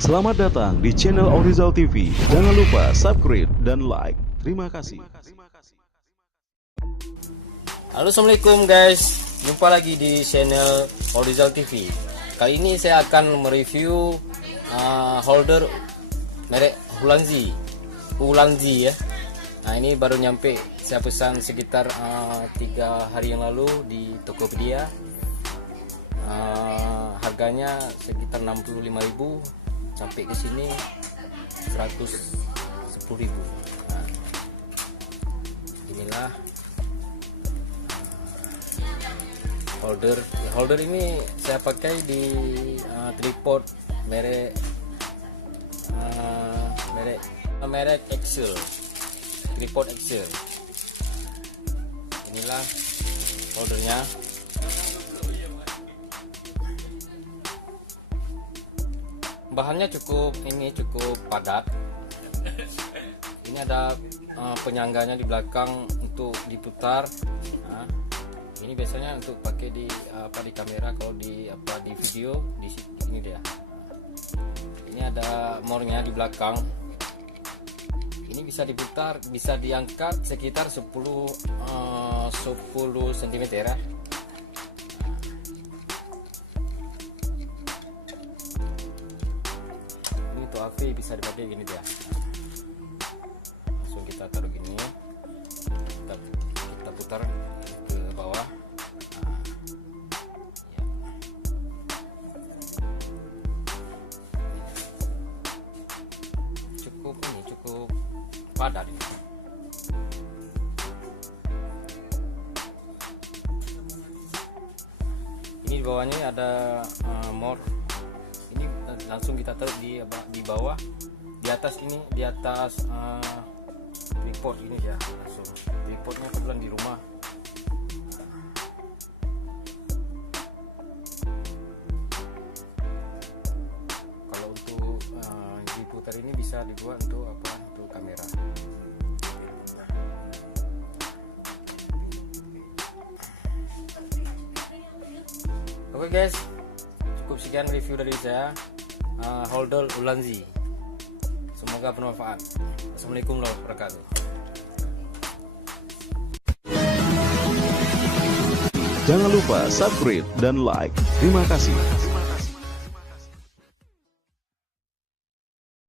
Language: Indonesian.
Selamat datang di channel Orizal TV. Jangan lupa subscribe dan like. Terima kasih. Halo, assalamualaikum guys. Jumpa lagi di channel Orizal TV. Kali ini saya akan mereview holder merek Ulanzi ya. Nah, ini baru nyampe. Saya pesan sekitar 3 hari yang lalu di Tokopedia. Harganya sekitar 65.000, sampai ke sini 110.000. Nah, inilah holder ini saya pakai di tripod merek Excel, tripod Excel. Inilah holdernya. Bahannya cukup padat. Ini ada penyangganya di belakang untuk diputar. Nah, ini biasanya untuk pakai di kamera. Kalau di video di sini dia. Ini ada mornya di belakang. Ini bisa diputar, bisa diangkat sekitar 10 cm ya. HP bisa dipakai gini dia. Langsung kita taruh gini, kita putar ke bawah. Nah, ya. Cukup padat ini. Ini di bawahnya ada more. Ini langsung kita taruh di bawah, di atas tripod ini ya. Langsung tripodnya kebetulan di rumah. Kalau untuk diputar ini bisa dibuat untuk kamera. Oke guys, cukup sekian review dari saya, holder Ulanzi. Semoga bermanfaat. Assalamualaikum warahmatullahi wabarakatuh. Jangan lupa subscribe dan like. Terima kasih.